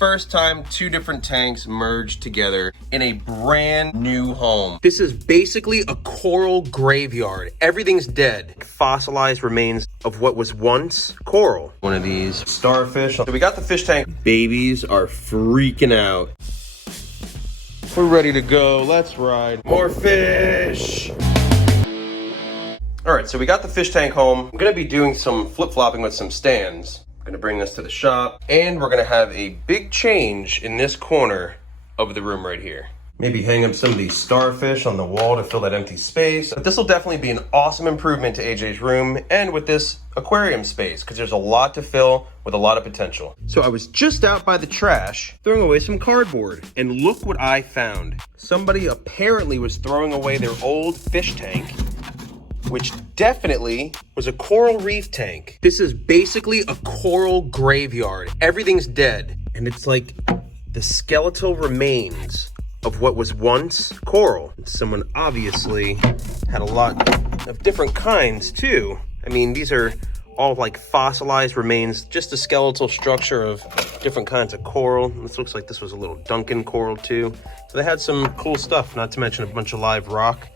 first time two different tanks merged together in a brand new home. This is basically a coral graveyard. Everything's dead. Fossilized remains of what was once coral. One of these starfish. So we got the fish tank. Babies are freaking out. We're ready to go. Let's ride. More fish. All right, so we got the fish tank home. I'm gonna be doing some flip-flopping with some stands. I'm gonna bring this to the shop, and we're gonna have a big change in this corner of the room right here. Maybe hang up some of these starfish on the wall to fill that empty space. But this will definitely be an awesome improvement to AJ's room and with this aquarium space, because there's a lot to fill with a lot of potential. So I was just out by the trash throwing away some cardboard, and look what I found. Somebody apparently was throwing away their old fish tank, which definitely was a coral reef tank. This is basically a coral graveyard. Everything's dead. And it's like the skeletal remains of what was once coral. Someone obviously had a lot of different kinds too. I mean, these are all like fossilized remains, just a skeletal structure of different kinds of coral. This looks like this was a little Duncan coral too. So they had some cool stuff, not to mention a bunch of live rock.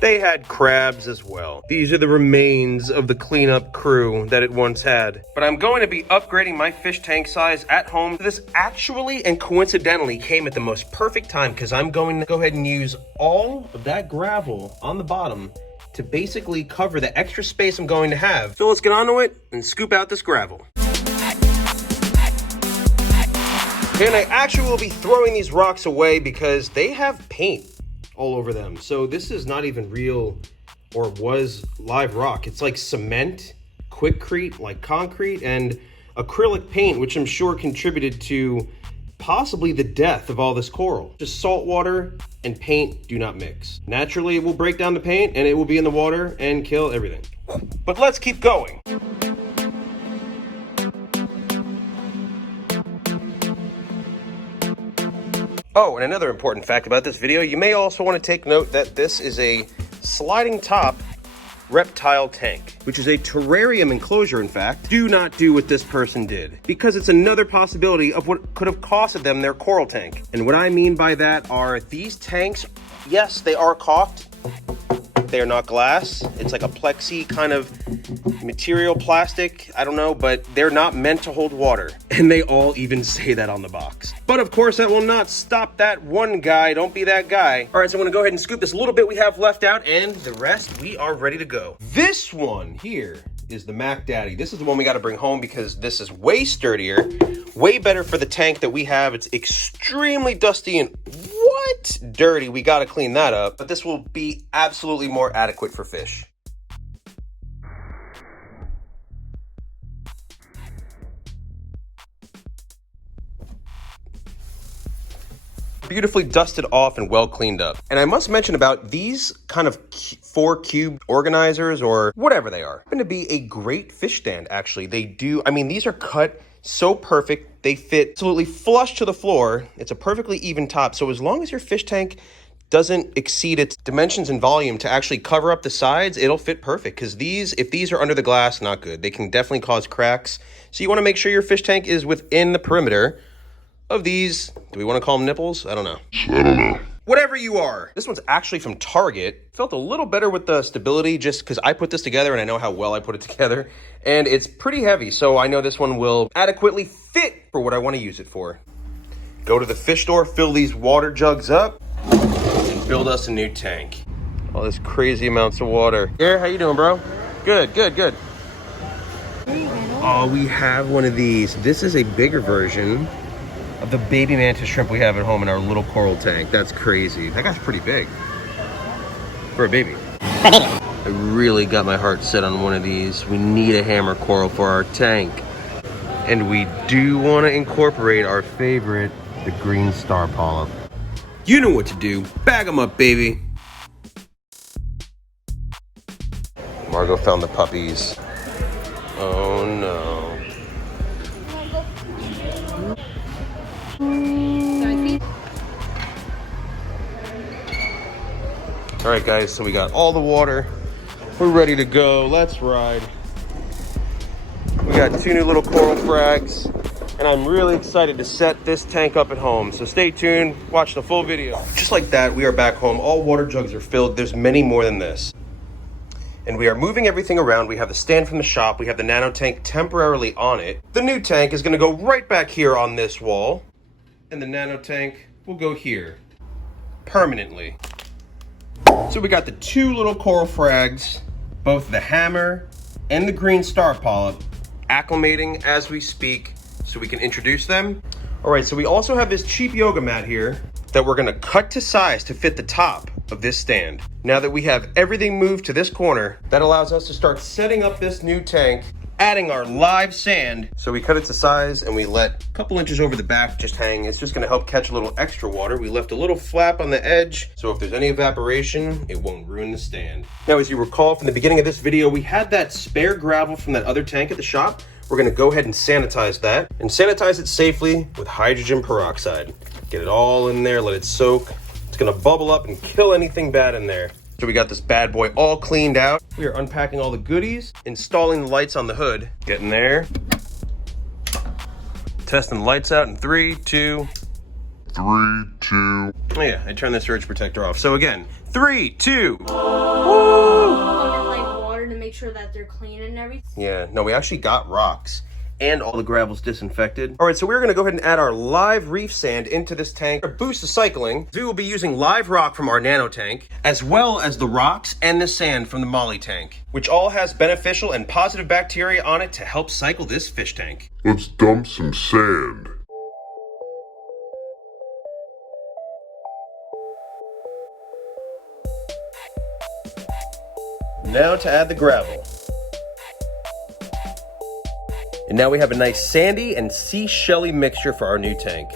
They had crabs as well. These are the remains of the cleanup crew that it once had. But I'm going to be upgrading my fish tank size at home. This actually and coincidentally came at the most perfect time because I'm going to go ahead and use all of that gravel on the bottom to basically cover the extra space I'm going to have. So let's get onto it and scoop out this gravel. And I actually will be throwing these rocks away because they have paint all over them. So this is not even real or was live rock. It's like cement, quickcrete, like concrete, and acrylic paint, which I'm sure contributed to possibly the death of all this coral. Just salt water and paint do not mix. Naturally, it will break down the paint and it will be in the water and kill everything. But let's keep going. Oh, and another important fact about this video, you may also want to take note that this is a sliding top reptile tank, which is a terrarium enclosure, in fact. Do not do what this person did, because it's another possibility of what could have costed them their coral tank. And what I mean by that are these tanks, yes, they are caulked. They are not glass. It's like a plexi kind of material, plastic, I don't know, but they're not meant to hold water. And they all even say that on the box. But of course, that will not stop that one guy. Don't be that guy. All right, so I'm gonna go ahead and scoop this little bit we have left out, and the rest, we are ready to go. This one here is the Mac Daddy. This is the one we gotta bring home because this is way sturdier, way better for the tank that we have. It's extremely dusty and dirty. We gotta clean that up, but this will be absolutely more adequate for fish. Beautifully dusted off and well cleaned up. And I must mention about these kind of 4 cube organizers or whatever they are, going to be a great fish stand. Actually, they do. I mean, these are cut so perfect. They fit absolutely flush to the floor. It's a perfectly even top. So as long as your fish tank doesn't exceed its dimensions and volume to actually cover up the sides, it'll fit perfect. Because these, if these are under the glass, not good. They can definitely cause cracks. So you want to make sure your fish tank is within the perimeter of these. Do we want to call them nipples? I don't know. Whatever you are. This one's actually from Target. Felt a little better with the stability just because I put this together and I know how well I put it together. And it's pretty heavy, so I know this one will adequately fit for what I want to use it for. Go to the fish store, fill these water jugs up, and build us a new tank. All this crazy amounts of water. Here, how you doing, bro? Good. Oh, we have one of these. This is a bigger version of the baby mantis shrimp we have at home in our little coral tank. That's crazy. That guy's pretty big for a baby. I really got my heart set on one of these. We need a hammer coral for our tank. And we do want to incorporate our favorite, the green star polyp. You know what to do. Bag them up, baby. Margot found the puppies. Oh no. All right, guys, so we got all the water. We're ready to go. Let's ride. We got 2 new little coral frags, and I'm really excited to set this tank up at home. So stay tuned, watch the full video. Just like that, we are back home. All water jugs are filled. There's many more than this. And we are moving everything around. We have the stand from the shop. We have the nano tank temporarily on it. The new tank is gonna go right back here on this wall. And the nano tank will go here, permanently. So we got the two little coral frags, both the hammer and the green star polyp, acclimating as we speak so we can introduce them. All right, so we also have this cheap yoga mat here that we're gonna cut to size to fit the top of this stand. Now that we have everything moved to this corner, that allows us to start setting up this new tank, adding our live sand. So we cut it to size and we let a couple inches over the back just hang. It's just gonna help catch a little extra water. We left a little flap on the edge, so if there's any evaporation, it won't ruin the stand. Now, as you recall from the beginning of this video, we had that spare gravel from that other tank at the shop. We're gonna go ahead and sanitize that, and sanitize it safely with hydrogen peroxide. Get it all in there, let it soak. It's gonna bubble up and kill anything bad in there. So we got this bad boy all cleaned out. We are unpacking all the goodies, installing the lights on the hood. Getting there. Testing the lights out in 3, 2. 3, 2. Oh yeah, I turned the surge protector off. So again, 3, 2. Woo! Water to make sure that they're clean and everything. Yeah, no, we actually got rocks. And all the gravel's disinfected. All right, so we're gonna go ahead and add our live reef sand into this tank to boost the cycling. We will be using live rock from our nano tank, as well as the rocks and the sand from the molly tank, which all has beneficial and positive bacteria on it to help cycle this fish tank. Let's dump some sand. Now to add the gravel. And now we have a nice sandy and seashelly mixture for our new tank.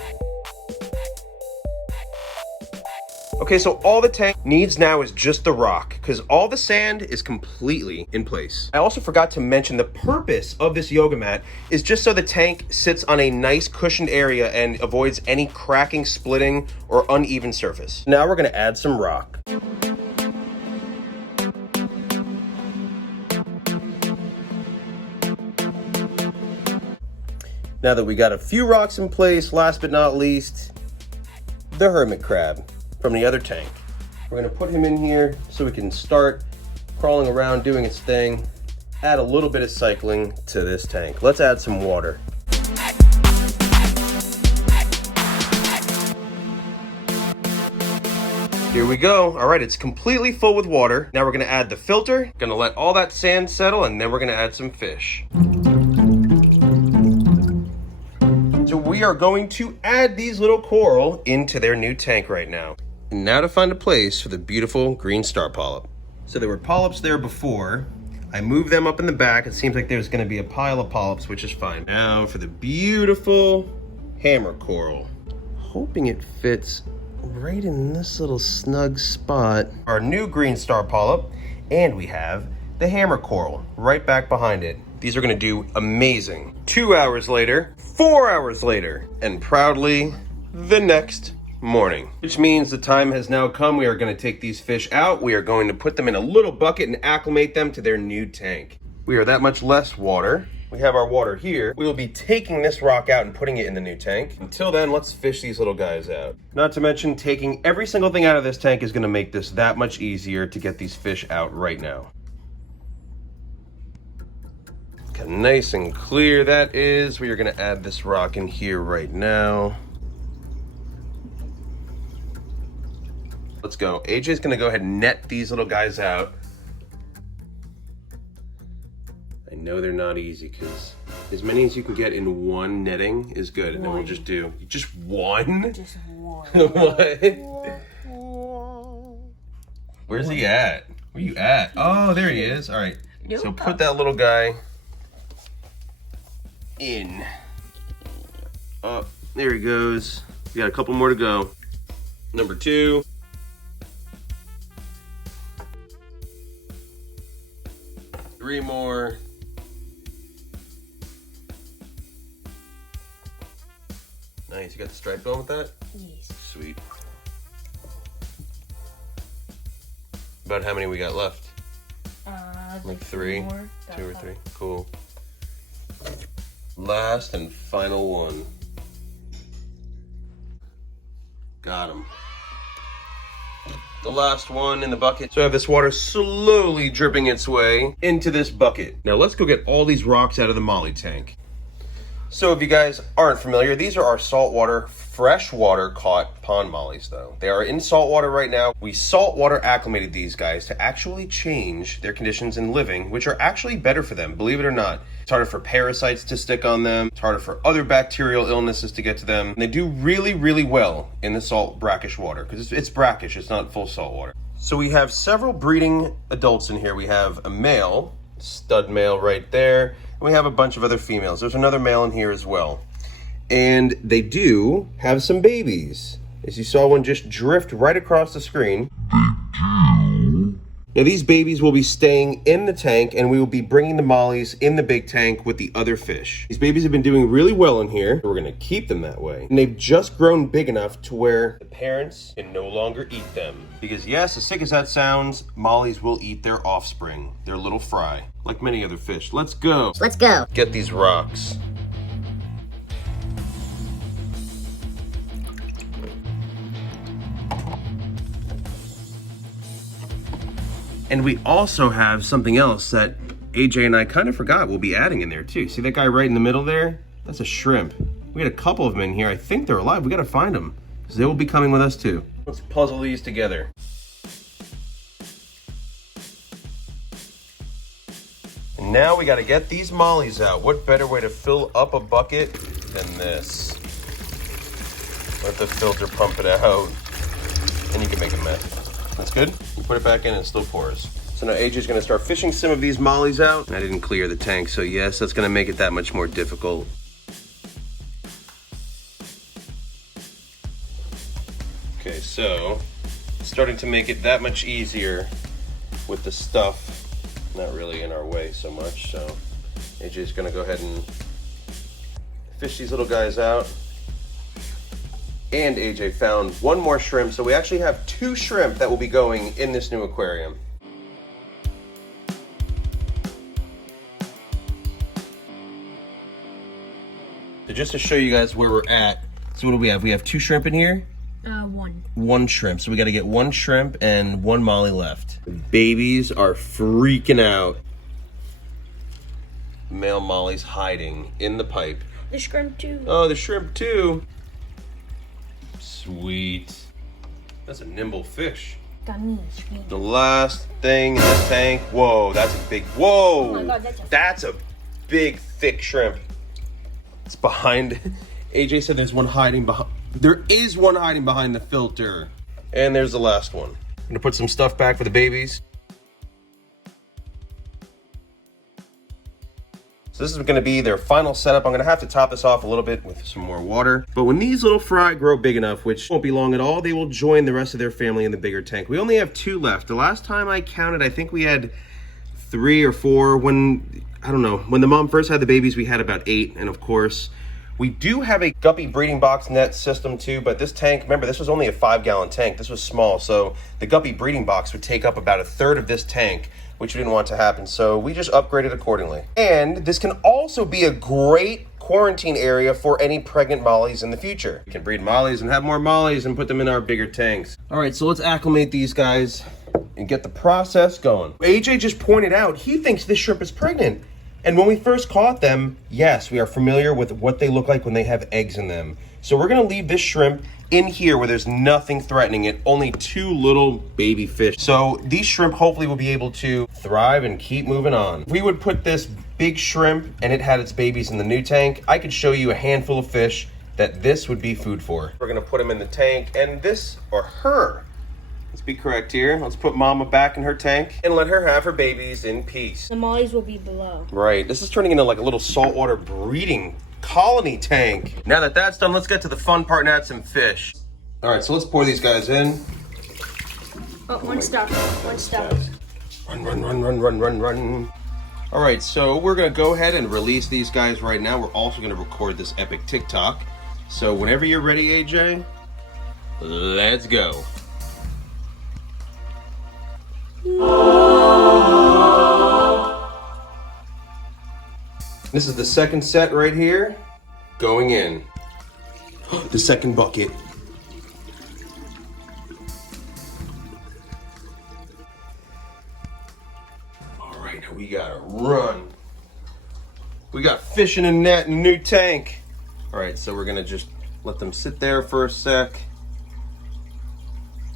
Okay, so all the tank needs now is just the rock, because all the sand is completely in place. I also forgot to mention the purpose of this yoga mat is just so the tank sits on a nice cushioned area and avoids any cracking, splitting, or uneven surface. Now we're gonna add some rock. Now that we got a few rocks in place, last but not least, the hermit crab from the other tank. We're gonna put him in here so we can start crawling around, doing its thing, add a little bit of cycling to this tank. Let's add some water. Here we go. All right, it's completely full with water. Now we're gonna add the filter, gonna let all that sand settle, and then we're gonna add some fish. So we are going to add these little coral into their new tank right now. And now to find a place for the beautiful green star polyp. So there were polyps there before. I moved them up in the back. It seems like there's gonna be a pile of polyps, which is fine. Now for the beautiful hammer coral. Hoping it fits right in this little snug spot. Our new green star polyp, and we have the hammer coral right back behind it. These are gonna do amazing. 2 hours later, 4 hours later, and proudly, the next morning. Which means the time has now come. We are gonna take these fish out. We are going to put them in a little bucket and acclimate them to their new tank. We are that much less water. We have our water here. We will be taking this rock out and putting it in the new tank. Until then, let's fish these little guys out. Not to mention, taking every single thing out of this tank is gonna make this that much easier to get these fish out right now. Okay, nice and clear that is. We are gonna add this rock in here right now. Let's go. AJ's gonna go ahead and net these little guys out. I know they're not easy because as many as you can get in one netting is good. And then we'll just do just one? Just one. What? Where's he at? Where you at? Oh, there he is. All right. So put that little guy in. Oh, there he goes. We got a couple more to go. Number 2. Three more. Nice. You got the stripe going with that? Yes. Sweet. About how many we got left? Like 3? more. 2 or 3. Cool. Last and final one. Got him. The last one in the bucket. So I have this water slowly dripping its way into this bucket. Now let's go get all these rocks out of the molly tank. So if you guys aren't familiar, these are our saltwater, freshwater caught pond mollies though. They are in saltwater right now. We saltwater acclimated these guys to actually change their conditions in living, which are actually better for them, believe it or not. It's harder for parasites to stick on them. It's harder for other bacterial illnesses to get to them. And they do really, really well in the salt brackish water because it's brackish, it's not full salt water. So we have several breeding adults in here. We have a male, stud male right there. We have a bunch of other females. There's another male in here as well. And they do have some babies. As you saw one just drift right across the screen. Now these babies will be staying in the tank and we will be bringing the mollies in the big tank with the other fish. These babies have been doing really well in here. We're gonna keep them that way. And they've just grown big enough to where the parents can no longer eat them. Because yes, as sick as that sounds, mollies will eat their offspring, their little fry, like many other fish. Let's go. Let's go. Get these rocks. And we also have something else that AJ and I kind of forgot we'll be adding in there too. See that guy right in the middle there? That's a shrimp. We got a couple of them in here. I think they're alive. We gotta find them because they will be coming with us too. Let's puzzle these together. And now we gotta get these mollies out. What better way to fill up a bucket than this? Let the filter pump it out and you can make a mess. That's good. You put it back in and it still pours. So now AJ's gonna start fishing some of these mollies out. I didn't clear the tank, so yes, that's gonna make it that much more difficult. Okay, so it's starting to make it that much easier with the stuff not really in our way so much. So AJ's gonna go ahead and fish these little guys out. And AJ found one more shrimp, so we actually have 2 shrimp that will be going in this new aquarium. So just to show you guys where we're at, so what do we have? We have 2 shrimp in here? One. 1 shrimp, so we gotta get 1 shrimp and 1 molly left. The babies are freaking out. Male molly's hiding in the pipe. The shrimp too. Oh, the shrimp too. Sweet. That's a nimble fish. The last thing in this tank. Whoa, that's a big, whoa. Oh my God, that's a big, thick shrimp. It's behind, AJ said there's one hiding behind. There is one hiding behind the filter. And there's the last one. I'm gonna put some stuff back for the babies. So this is gonna be their final setup. I'm gonna have to top this off a little bit with some more water. But when these little fry grow big enough, which won't be long at all, they will join the rest of their family in the bigger tank. We only have 2 left. The last time I counted, I think we had 3 or 4. When, I don't know, when the mom first had the babies, we had about 8. And of course, we do have a guppy breeding box net system too, but this tank, remember, this was only a 5-gallon tank. This was small, so the guppy breeding box would take up about 1/3 of this tank, which we didn't want to happen, so we just upgraded accordingly. And this can also be a great quarantine area for any pregnant mollies in the future. We can breed mollies and have more mollies and put them in our bigger tanks. All right, so let's acclimate these guys and get the process going. AJ just pointed out, he thinks this shrimp is pregnant. And when we first caught them, yes, we are familiar with what they look like when they have eggs in them. So we're gonna leave this shrimp in here where there's nothing threatening it, only 2 little baby fish. So these shrimp hopefully will be able to thrive and keep moving on. If we would put this big shrimp and it had its babies in the new tank, I could show you a handful of fish that this would be food for. We're gonna put them in the tank, and this, or her, let's be correct here. Let's put mama back in her tank and let her have her babies in peace. The mollies will be below. Right, this is turning into like a little saltwater breeding colony tank. Now that that's done, let's get to the fun part and add some fish. All right, so let's pour these guys in. Oh, one stop. Run, run, run, run, run, run, run. All right, so we're gonna go ahead and release these guys right now. We're also gonna record this epic TikTok. So whenever you're ready, AJ, let's go. This is the second set right here, going in. The second bucket. All right, now we gotta run. We got fish in a net and a new tank. All right, so we're gonna just let them sit there for a sec.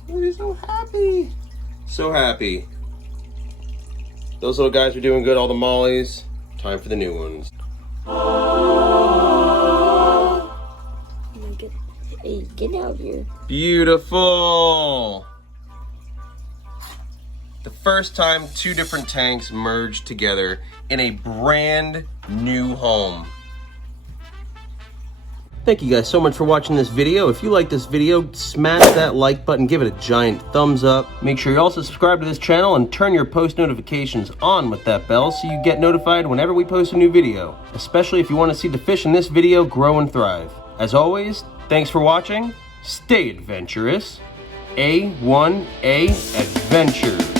Oh, he's so happy. So happy. Those little guys are doing good, all the mollies. Time for the new ones. Hey, get out here. Beautiful. The first time two different tanks merged together in a brand new home. Thank you guys so much for watching this video. If you like this video, smash that like button, give it a giant thumbs up. Make sure you also subscribe to this channel and turn your post notifications on with that bell so you get notified whenever we post a new video, especially if you want to see the fish in this video grow and thrive. As always, thanks for watching. Stay adventurous. A1A Adventures.